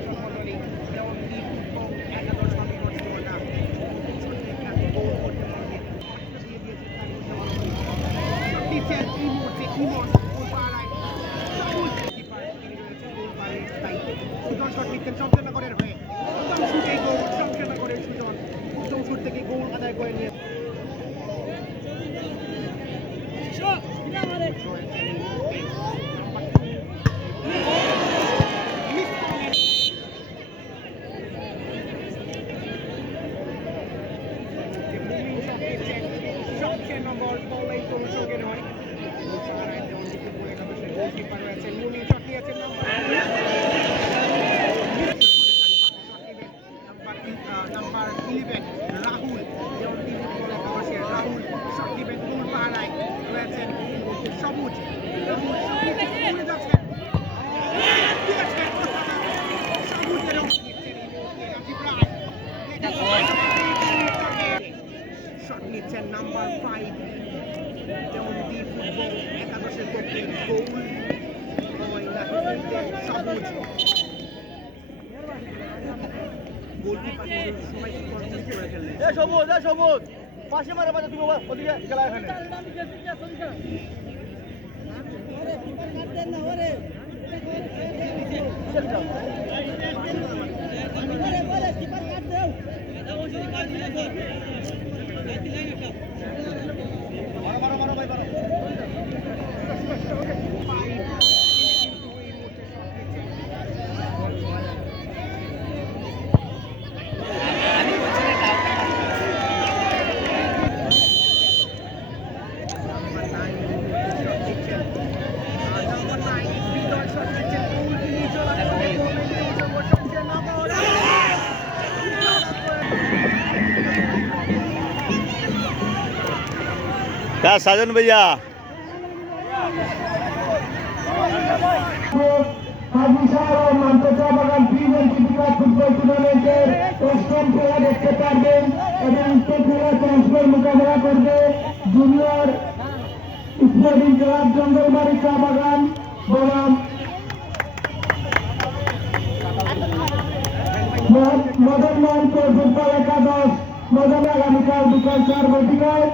দর্শক মণ্ডলী যেমন একাদশ নির্বাচনটা গোল করতে পারবে দিচ্ছেন এই মুহূর্তে ইমন গোল পাড়ায় কিপার তিনি রয়েছেন গোল পাড়ের দায়িত্বে সুজন শট নিচ্ছেন শমশেরনগরের হয়ে উত্তম শুটে গোল শমশেরনগরের সুজন উত্তম শুট থেকে গোল আদায় করে নিয়ে নম্বর বলেই কোনো শোকের হয় গোলকিপার রয়েছেন মুমিন শট নিয়েছেন নাম্বার 11 রাহুল যেমন তিনি একাদশের রাহুল শট দিবেন গোল পাড়ায় রয়েছেন সবুজ রাহুল শট নিতে উড়ে যাচ্ছেন সবুজের শট নিচ্ছেন নাম্বার 5 যেমন ফুটবল একাদশের পক্ষে গোল সবুজ গোলকিপার সবাই করে ফেললেন সবুজ পাশে মারে পাশে তুমি ওদিকে খেলা এখানে क्या साजन भैया ফুটবল টুর্নামেন্টের অষ্টম খেলা দেখতে পারবেন এবং খেলা ট্রান্সফার মোকাবেলা করবে জুনিয়র স্পোর্টিং ক্লাব জঙ্গলবাড়ি চা বাগান বনাম মদন মোহন ফুটবল একাদশ মদন আগামীকাল বিকাল 4 ঘটিকায়